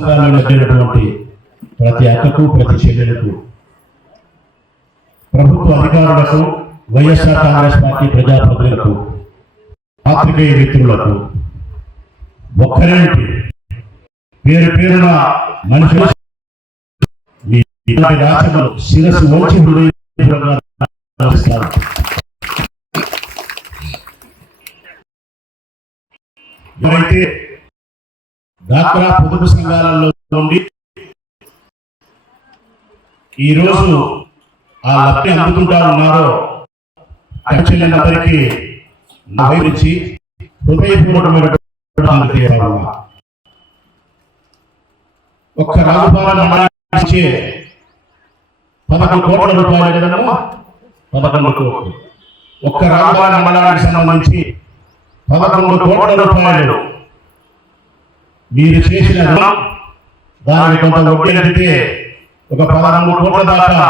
పొదుపు ప్రతి అక్కకు ప్రతి చెల్లెలకు ప్రభుత్వ అధికారులకు వైఎస్ఆర్ కాంగ్రెస్ పార్టీ ప్రజాప్రతినిధులకు పాత్రికేయ మిత్రులకు ఒక్కరేంటి పేరు పేరున మనుషులు రాష్ట్రంలో శిరస్సు వంచి హృదయపూర్వకంగా నమస్కారం. ఎవరైతే డాక్రా పొదుపు సంఘాలలో ఉండి ఈరోజు ఆ లబ్ధి అందుకుంటా ఉన్నారో చెల్లెలందరికీ నా గురించి హృదయపూర్వకమైనటువంటి ఒక్క రాజుపాలన పదకొండు కోట్ల రూపాయలు కదమ్మా పదకొండు కోట్లు. ఒక్క రాజుపాలన మండలానికి సంబంధించి పదకొండు కోట్ల రూపాయలు మీరు చేసిన దానికి కొంత వడ్డీ కడితే ఒక పదకొండు కోట్ల దాకా.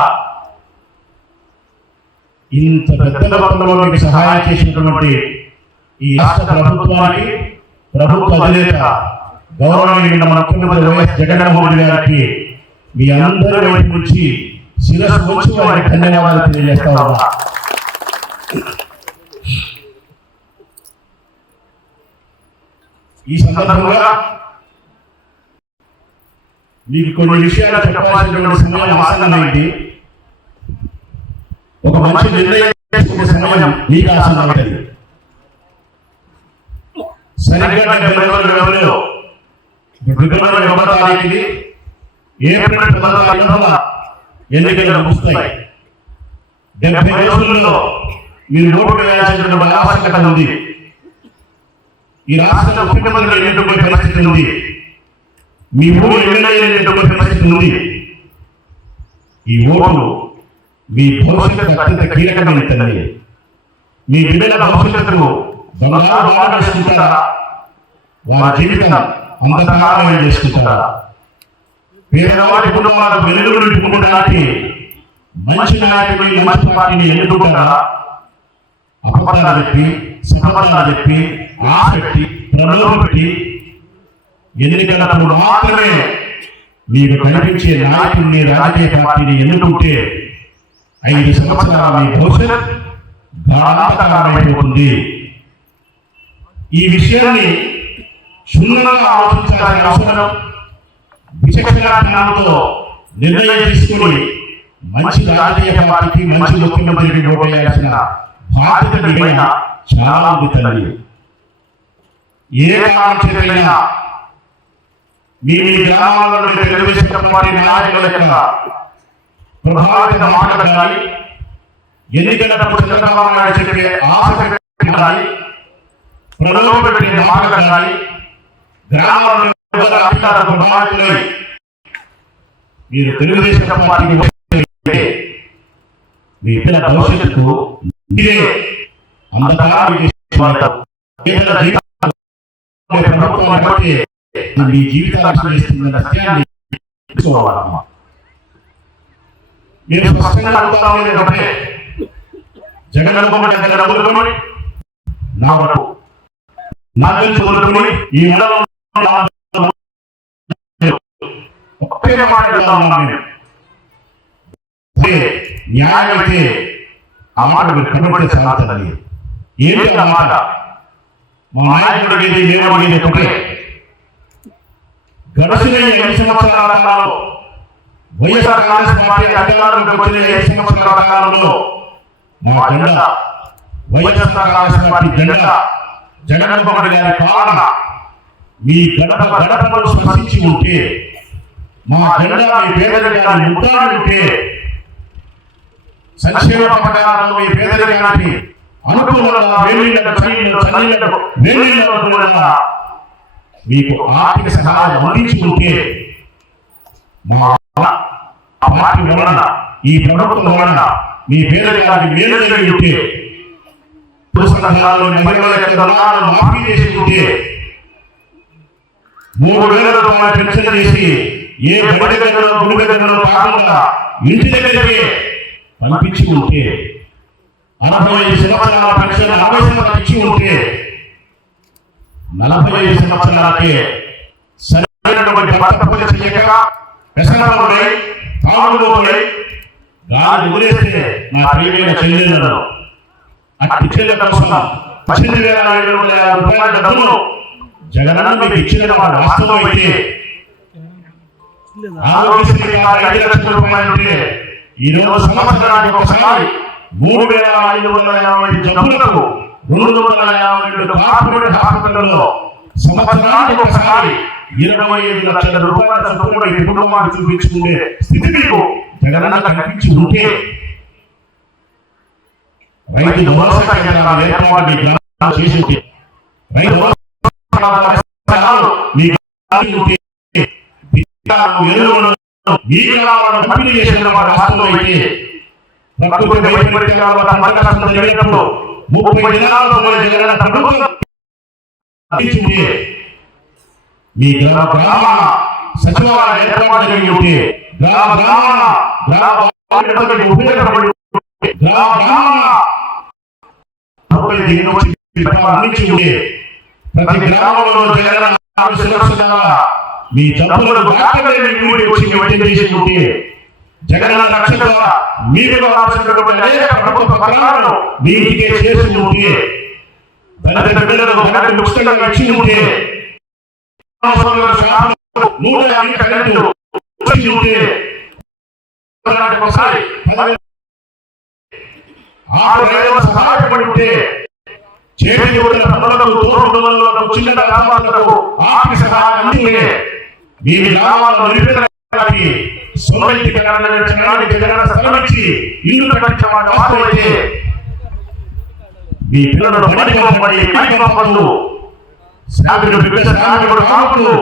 ఇంత పెద్ద మొత్తంలో మీకు సహాయం చేసినటువంటి ఈ రాష్ట్ర ప్రభుత్వానికి ప్రభుత్వ అధినేత మన ముఖ్యమంత్రి వైఎస్ జగన్మోహన్ రెడ్డి గారికి మీ అందరి వైపు నుంచి శిరస్సు వచ్చి వారికి ధన్యవాదాలు తెలియజేస్తా ఉన్నా. ఈ సందర్భంగా మీకు కొన్ని విషయాలు చెప్పాల్సినటువంటి సమయం ఆసన్నమైంది ఒక మంచి నిర్ణయం తీసుకునే సమయం మీకు ఆసన్నమైంది సరిగ్గా డెబ్బై రోజుల వ్యవధిలో ఫిబ్రవరి ఒకటో తారీఖుకి ఏప్రిల్ పదో తారీఖున ఎన్నికలు ముగుస్తాయి. డెబ్బై రోజుల్లో మీరు ఓటు వేయాల్సినటువంటి ఆవశ్యకత ఉంది. ఈ రాష్ట్రంలో ముఖ్యమంత్రి ఎన్నుకునే పరిస్థితి ఉంది. మీ ఊరు ఎమ్మెల్యే పరిస్థితి ఉంది. ఈ ఓటు మీ భవిష్యత్తు అత్యంత కీలకమైన తల్లి. మీ బిడ్డల భవిష్యత్తును బంగారు చేసుకుంటారా? వారి జీవితం అంతకాలమైన చేసుకుంటారా? పేదవాడి కుటుంబాల వెలుగులు నింపుకుంటానికి మంచి నాయకుడిని మంచి పార్టీని ఎన్నుకుంటారా? అబద్ధాలు చెప్పి సఫలాలు చెప్పి ఆశ పెట్టి ప్రలోభ పెట్టి ఎన్నికలప్పుడు మాత్రమే మీకు కనిపించే నాయకుడిని రాజకీయ పార్టీని ఎన్నుకుంటే ఐదు సంవత్సరాల మీ భవిష్యత్ గాఢాంతకమైపోతుంది ఈ విషయాన్ని క్షుణ్ణంగా ఆలోచించాల్సిన అవసరం విచక్షణ నిర్ణయం తీసుకుని మంచి రాజకీయ పార్టీకి మంచి ముఖ్యమంత్రికి ఓటు బాధ్యత చాలా ఉంది తల్లి. ఏ కారణం చేతైనా మీ మీ గ్రామాల నుండి తెలుగుదేశం పార్టీ నాయకుల యొక్క ప్రభావిత మాటలు కానీ ఎన్నికలప్పుడు చంద్రబాబు నాయుడు చెప్పే ఆశ కానీ ప్రలోభ పెట్టే మాటలు కానీ గ్రామాల్లో అధికార ప్రభావితులై మీరు తెలుగుదేశం వారికి మీ పిల్లల భవిష్యత్తు మీరే అంతగా ప్రభుత్వం జీవితాలు మీ జీవితాలు చేస్తున్న సత్యాన్ని తెలుసుకోవాలమ్మా మీరు స్పష్టంగా అడుగుతా ఒకటే జగన్ అనుకోమని దగ్గర కొనుక్కొని నా వరకు నా గురించి వదులుకొని ఈ మండలంలో ఒకే మాట న్యాయం అయితే ఆ మాట మీరు కనబడితే సాగుతుంది ఏంటి ఆ మాట మా నాయకుడు ఒకటే గడిచిన ఈ సంవత్సరాల కాలంలో వైఎస్ఆర్ కాంగ్రెస్ పార్టీ అధికారంలోకి వచ్చిన ఈ సంవత్సరాల కాలంలో మా జెండా వైఎస్ఆర్ కాంగ్రెస్ పార్టీ జెండా జగన్ గారి పాలన మీ గడప గడపలు స్పర్శించి ఉంటే మా జెండా మీ పేదరికాన్ని ముద్దాడి ఉంటే సంక్షేమ పథకాలను మీ పేదరికానికి అనుకూలంగా వేణీళ్ళకు చన్నీళ్ళకు చన్నీళ్ళకు వేణీళ్ళకు మీకు ఆర్థిక సహాయం అందించుకుంటే మా ఆ పార్టీ వలన ఈ ప్రభుత్వం వలన మీ పేదరికానికి మేలు జరిగి ఉంటే పురుష మహిళల యొక్క రుణాలను మాఫీ చేసి ఉంటే మూడు వేల రూపాయల పెన్షన్ చేసి ఏ బడి దగ్గర గుడి దగ్గర కాకుండా ఇంటి దగ్గరికి పంపించి ఉంటే అరవై ఐదు సంవత్సరాల పెన్షన్ అరవై సంవత్సరాలు ఇచ్చి ఉంటే నలభై ఐదు సంవత్సరాలకే సరైనటువంటి భర్త పూజ చేయక వ్యసనపరుడై తాగుడుపై గాలి వదిలేస్తే నా ప్రియమైన చెల్లెలను అట్టి చెల్లెల కోసం పద్దెనిమిది వేల ఏడు వందల యాభై రూపాయల డబ్బును జగనన్న మీకు ఇచ్చిన వాడు వాస్తవం అయితే ఆరోగ్యశ్రీ కార్డు ఐదు లక్షల రూపాయలు ఉంటే ఈ సంవత్సరానికి ఒకసారి మూడు వేల ఐదు వందల యాభై జబ్బులకు రెండు వందల యాభై రెండు కార్పొరేట్ హాస్పిటల్లో సంవత్సరానికి ఒకసారి ఇరవై ఐదు లక్షల రూపాయల చొప్పున ఈ కుటుంబాన్ని చూపించుకునే స్థితి మీకు జగనన్న కనిపించి ఉంటే రైతు భరోసా ఏర్పాటు ఈ రైతు పంపిణీ చేసిన అయితే జరిగినప్పుడు ముప్పై దినాల్లో మొదలు జగనన్న ప్రభుత్వం అందించింది. మీ గ్రామ గ్రామాన సచివాలయం ఏర్పాటు జరిగి ఉంటే గ్రామ గ్రామాన గ్రామ వాలంటీర్లకు ఉపయోగపడి ఉంటే, గ్రామ గ్రామాన ముప్పై దినం వచ్చి పరిపాలన అందించి ఉంటే ప్రతి గ్రామంలో జగనన్న ఆరోగ్య సురక్ష మీ జబ్బులకు డాక్టర్లే మీ ఊరికి వచ్చి వైద్యం చేసి ఉంటే జగన్ రక్షణ మీరు రావాల్సినటువంటి అనేక ప్రభుత్వ పథకాలను మీ చేసి ఉంటే దళిత బిడ్డలకు కరెంటు ఉచితంగా ఇచ్చి ఉంటే నూట యాభై కరెంటు ఉంటే ఒకసారి ఆరు రైతుల సహాయపడి ఉంటే చేతి ఉన్న పనులకు తోడులకు చిన్న వ్యాపారులకు ఆర్థిక సహాయం అందింటే మీ గ్రామాల్లో నిరుపేదలకి సొంతీకరణ నిర్మించడానికి జగనన్న స్థలం ఇచ్చి ఇల్లు కట్టించిన వాడు మీ పిల్లలను బడి పంపడి పని పంపడు శ్రామికుడు బిడ్డ శ్రామికుడు కాముడు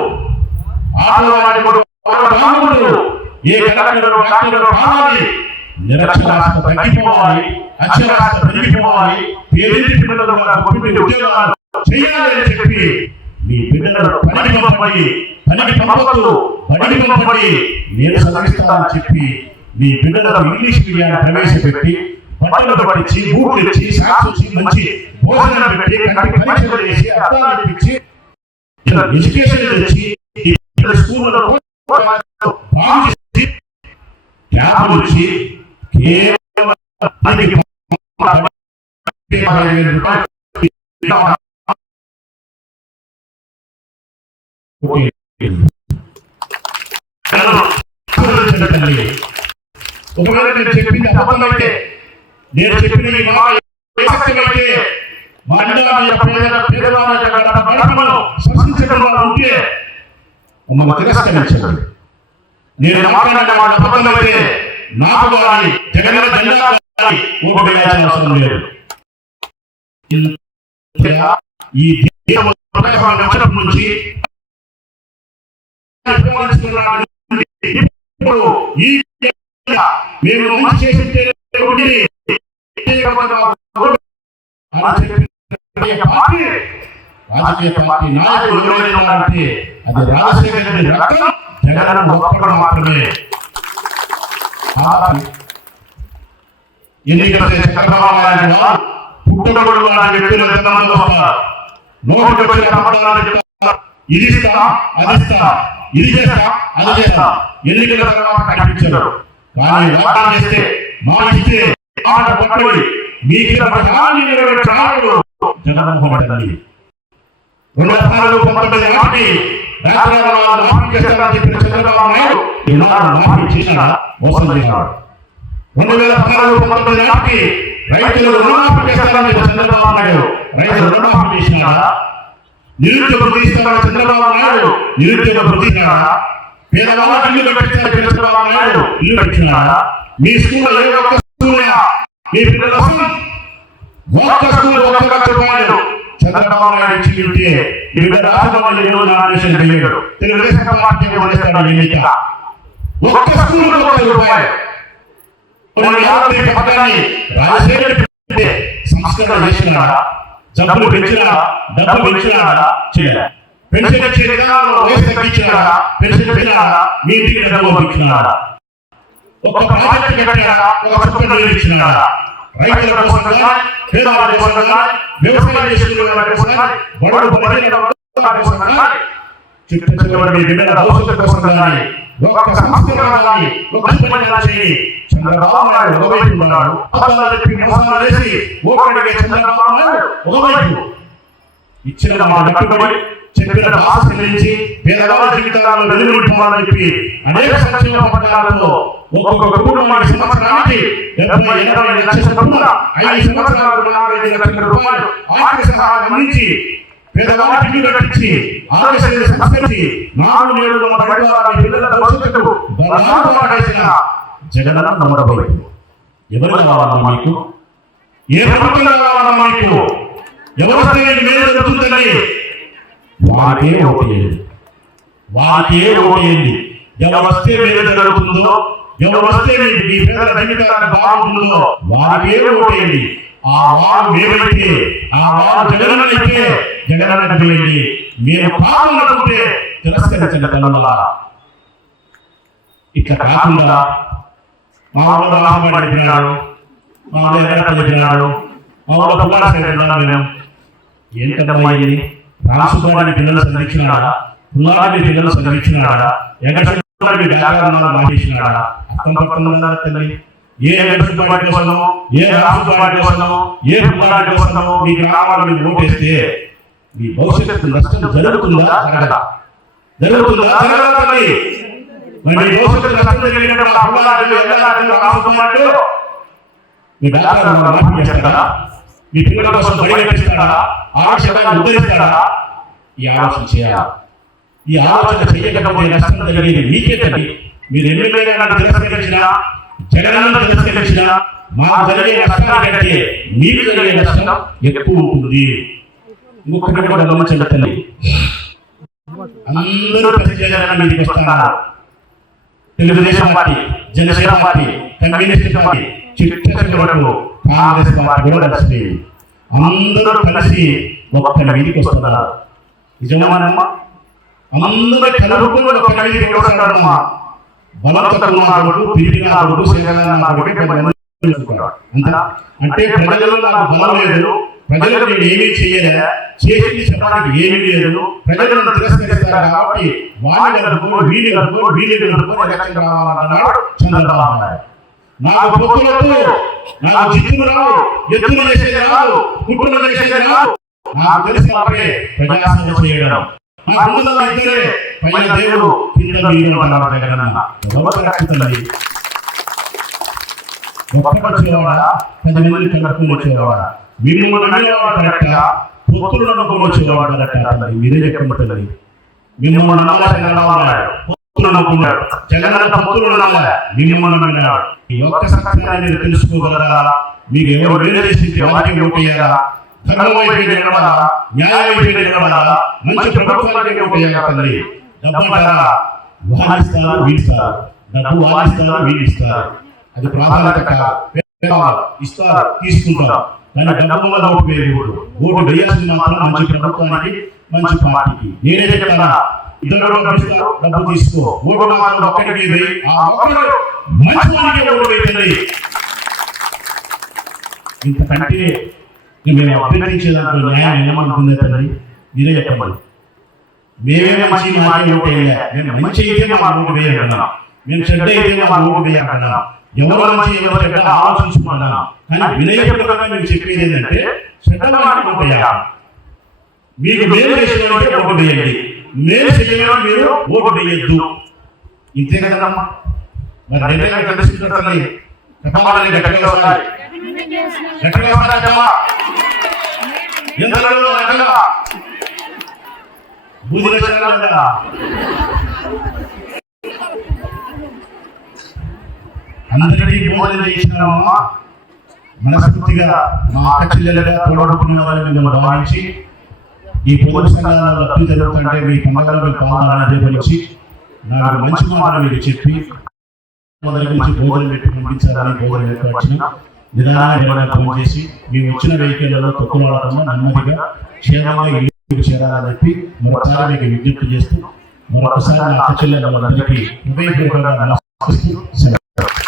ఆడవాడికుడు కాముడు. ఏ కళకుడు కాముడు కావాలి? నిరక్షరాస్యత తగ్గిపోవాలి అక్షరాస్యత తగ్గిపోవాలి. పేరింటి పిల్లలు కూడా కొద్ది ఉద్యోగాలు చేయాలి అని చెప్పి మీ పిల్లలను పనికి పంపడి. పనికి పంపదు బడికి పంపడి. నేను చదివిస్తానని చెప్పి మీ పిల్లలను ఇంగ్లీష్ మీడియాన్ని ప్రవేశపెట్టి బట్టలు పడిచి బూట్లు ఇచ్చి ఇచ్చి మంచి భోజనం పెట్టి కంటి పరీక్షలు చేసి అర్థాలు ఇచ్చి ఎడ్యుకేషన్ ఇచ్చి కేవలం ఒకవేళ నేను చెప్పింది అబద్ధమైతే నేను చెప్పిన తిరస్కరించండి నేను మాట్లాడిన మాట అబద్ధమైతే నాకు కానీ జగన్ జెండా కానీ అవసరం లేదు ఈ దేశం వచ్చినప్పటి నుంచి ఇప్పుడు ఈ మేము మంచి చేసింటే రాజకీయ పార్టీ నాయకులు ఎవరైనా ఉన్నారంటే అది రాజశేఖర రెడ్డి జగన్ ఒక్కడు మాత్రమే ఎన్నికల చంద్రబాబు నాయుడు గారు పుట్టుబడి ఎంతమంది వస్తారు ఇది ఇస్తా అది ఇస్తా ఇది చేస్తా అది చేస్తా ఎన్నికల తర్వాత కనిపించారు కానీ వాటా చేస్తే మా ఇస్తే మాట పట్టుబడి మీ కింద ప్రధాని జగన్మోహన్ రెడ్డి రెండు రకాలు పంతొమ్మిది నాటి మాఫీ చేస్తారని చెప్పిన చంద్రబాబు నాయుడు ఈనాడు మాఫీ మోసం చేసినాడు రెండు వేల పద్నాలుగు పంతొమ్మిది నాటికి రైతులు రుణమాఫీ చేస్తారని చంద్రబాబు నాయుడు రైతులు రుణమాఫీ నిరుద్యోగ ఇస్తారని చంద్రబాబు నాయుడు. నిరుద్యోగ ఇచ్చినాడా పేదవాళ్ళకి ఇల్లు చెప్పిన చంద్రబాబు నాయుడు. ఇల్లు కట్టించినాడా మీ స్కూల్లో ఏ ఒక్క స్కూల్ మీ పిల్లల ఒక్క స్కూల్. ఒక్క లక్ష రూపాయలు చంద్రబాబు నాయుడు ఇచ్చి ఉంటే మీ బిడ్డ రాష్ట్రంలో ఏ రోజు నామినేషన్ చేయలేడు తెలుగుదేశం పార్టీ వదిలేస్తాడు ఎన్నిక ఒక్క స్కూల్ ఒక లక్ష రూపాయలు యాభై పథకాన్ని రాజశేఖర్ సంస్కరణ చేసినాడా? జబ్బులు పెంచినాడా? డబ్బులు పెంచినాడా? చేయలే. పెన్షన్ ఇచ్చే విధానంలో వయసు తగ్గించినాడా పెన్షన్ పెంచినాడా? మీ ఇంటికి డబ్బులు పంపించినాడా ఒక ప్రాజెక్ట్ కట్టినాడా ఒక చుట్టూ ఇచ్చినాడా? రైతుల కోసం కానీ పేదవాళ్ళ కోసం కానీ వ్యవసాయం చేసుకునే వాళ్ళ కోసం కానీ బడుగు బలహీన వర్గాల కోసం కానీ చిట్ట చివరి మీ బిడ్డల భవిష్యత్తు కోసం కానీ ఒక్క కానీ ఒక్క చంద్రబాబు నాయుడు ఒకవైపు ఉన్నాడు అబద్ధాలు చెప్పి మోసాలు చేసి ఓకడిగే చంద్రబాబు నాయుడు ఒకవైపు. ఇచ్చిన మాట కట్టుబడి చెప్పిన పేదవాళ్ళ జీవితాలను చెప్పి అనేక సంక్షేమ పథకాలతో ఒక్కొక్క కుటుంబానికి సంవత్సరానికి డెబ్బై ఎనభై లక్షల ఐదు సంవత్సరాలకు నలభై లక్షల రూపాయలు ఆర్థిక సహాయం అందించి పేదవాళ్ళకి ఇల్లు కట్టించి ఆరోగ్య సంస్కరించి నాలుగు నేడు మన పరివారాన్ని పిల్లల భవిష్యత్తుకు బంగారు పాటేసిన జగనన్న నమ్మడబోయి ఎవరు కావాలన్నా మీకు? ఏ ప్రభుత్వం కావాలన్నా మీకు? ఎవరు మేలు జరుగుతుందండి? వారికే ఓటేయండి వారికే ఓటేయండి ఎవరు మేలు జరుగుతుందో ఎవరు మీ పేదల బాగుంటుందో వారికే ఓటేయండి ఆ వారు మేమైతే ఆ వారు జగనైతే జగనన్న మేము పాపంటే తిరస్కరించిన కన్నలా ఇట్లా కాకుండా మామూలు రామని అడిగినాడు మామూలు ఎక్కడ చెప్పినాడు మామూలు పుల్లాడు మేము. ఏంటమ్మా ఇది? రామసుబ్బాని పిల్లలు చదివించినాడా పుల్లాడి పిల్లలు చదివించినాడా ఎక్కడ వ్యాకరణాలు మాటించినాడా అర్థం పక్కన ఉందా తల్లి? ఏ ఎగసుబ్బాడి కోసమో ఏ రామసుబ్బాడి కోసమో ఏ పుల్లాడి కోసమో మీ గ్రామాల మీద ఓటేస్తే మీ భవిష్యత్తు నష్టం జరుగుతుందా జరగదా? జరుగుతుందా జరగదండి మరి? భవిష్యత్తు నష్టం జరిగినప్పుడు ఆ పుల్లాడి ఎల్లలాడి రామసుబ్బాడి మీ వ్యాకరణాలు మాటించేస్తాడా మీ పిల్లల కోసం పరిగణిస్తాడా ఆలోచనగా ఉద్ధరిస్తాడా? ఈ ఆలోచన చేయాలి? ఈ ఆలోచన చేయకపోతే నష్టం జరిగేది మీకే మీరు ఎమ్మెల్యేగా తిరస్కరించినా జగనన్న తిరస్కరించిన మాకు జరిగే నష్టం కంటే మీకు జరిగే నష్టం ఎక్కువ ఉంటుంది. ఇంకొకటి కూడా గమనించండి తల్లి అందరూ ప్రతి మీదకి వస్తున్నారు Telugu Desam party Janasena party communist party చిట్ట వరకు కాంగ్రెస్ పార్టీ కూడా కలిసి అందరూ కలిసి ఒక్క వీధికి వస్తున్నారు? నిజమానమ్మా అందరూ కలుపుకుని ఒక వీధికి వస్తున్నారమ్మా. బలవంతకున్నాడు తిరిగినాడు శరీరాడు అంతేనా అంటే ప్రజలు నాకు బలం లేదు ప్రజలకు నేను ఏమీ చేయలే చేసింది చెప్పడానికి ఏమీ లేదు ప్రజలను తిరస్కరిస్తారు కాబట్టి వాళ్ళు కలుపుకొని వీళ్ళు కలుపుకొని వీళ్ళు కలుపుకొని ఎలక్షన్ రావాలన్నాడు చంద్రబాబు నాయుడు. నాకు పొత్తులొద్దు నాకు జిత్తులు రావు ఎత్తులు చేసేది రావు కుటుంబం చేసేది రావు నాకు తెలిసినప్పుడే ప్రజాసేవ చేయడం ముందుగా ఇద్దరే పైన దేవుడు కింద మీరు అన్నారు జగనన్న ఎవరు రక్షితండి ఒక్కడు వచ్చేవాడా పది మంది కలుపుకుని వచ్చేవాడా మిమ్మల్ని నమ్మేవాడు కరెక్టా? పొత్తులను నమ్ముకుని వచ్చేవాడు కరెక్టా? మీరే చెప్పమంటుంది మిమ్మల్ని నమ్మకం నమ్మన్నాడు పొత్తులు నమ్ముకున్నాడు జగనంత పొత్తులు నమ్మలే. మిమ్మల్ని నమ్మినాడు ఈ ఒక్క సత్యాన్ని మీరు తెలుసుకోగలరా? మీకు ఎవరు వేరేసింది వారికి ఓటేయరా వైపు నిలబడాలా? న్యాయం వైపు నిలబడాలా? మంచి ప్రభుత్వానికి తండ్రి డబ్బంటారా వారిస్తారు వీడిస్తారు. డబ్బు వారిస్తారు వీడిస్తారు. అది ప్రాధాన్యత ఇస్తారు తీసుకుంటారు కానీ డబ్బు వల్ల ఓటు వేయకూడదు. ఓటు వేయాల్సింది మాత్రం మంచి ప్రభుత్వానికి మంచి పార్టీకి. నేనే చెప్తానా. ఇద్దరు డబ్బు తీసుకో. ఓటు మాత్రం ఒక్కడికి వేయి. ఆ ఒక్కడు మంచి ఓటు వేయండి ఇంతకంటే మేము అభ్యర్థించేదాంట్లో న్యాయం ఏమనుకుందే తండ్రి మీరే చెప్పండి. మేమే మంచి మాట మేము మంచి అయితే మా ఓటు వేయాలన్నాం మేము చెడ్డ అయితే మా ఓటు వేయాలన్నాం ఎవరు మంచి ఎవరు చెడ్డ ఆలోచించుకున్నాం కానీ వినయపూర్వకంగా మేము చెప్పేది ఏంటంటే చెడ్డ మీకు మేలు చేసిన వాడికి ఓటు వేయండి. మేలు చేయని మీరు ఓటు వేయద్దు. ఇంతే కదమ్మా. మరి రెండేళ్ళ కలిసి చెప్పాలని గట్టిగా ఉండాలి గట్టిగా ఉండాలమ్మా ఎంతలో గట్టిగా బూది గట్టిగా అందరికీ భోజనం చేసినామమ్మా. మనస్ఫూర్తిగా మా అక్క చెల్లెలుగా తోడుకున్న వాళ్ళని మేము భావించి ఈ పొదుపు సంఘాలలో లబ్ధి జరుగుతుంటే మీ పండుగలు మీకు కావాలని గురించి నాకు మంచి మాటలు మీకు చెప్పి మొదటి నుంచి భోజనం పెట్టి పంపించాలని భోజనం ఏర్పరిచిన నిదానంగా ఫోన్ చేసి మేము వచ్చిన వెహికల్లో తక్కువ వాడకుండా నెమ్మదిగా క్షేమంగా ఇల్లు చేరాలని చెప్పి మరొకసారి మీకు విజ్ఞప్తి చేస్తూ మరొకసారి నా అక్క చెల్లెలందరికీ హృదయపూర్వకంగా నమస్కరిస్తూ సెలవు.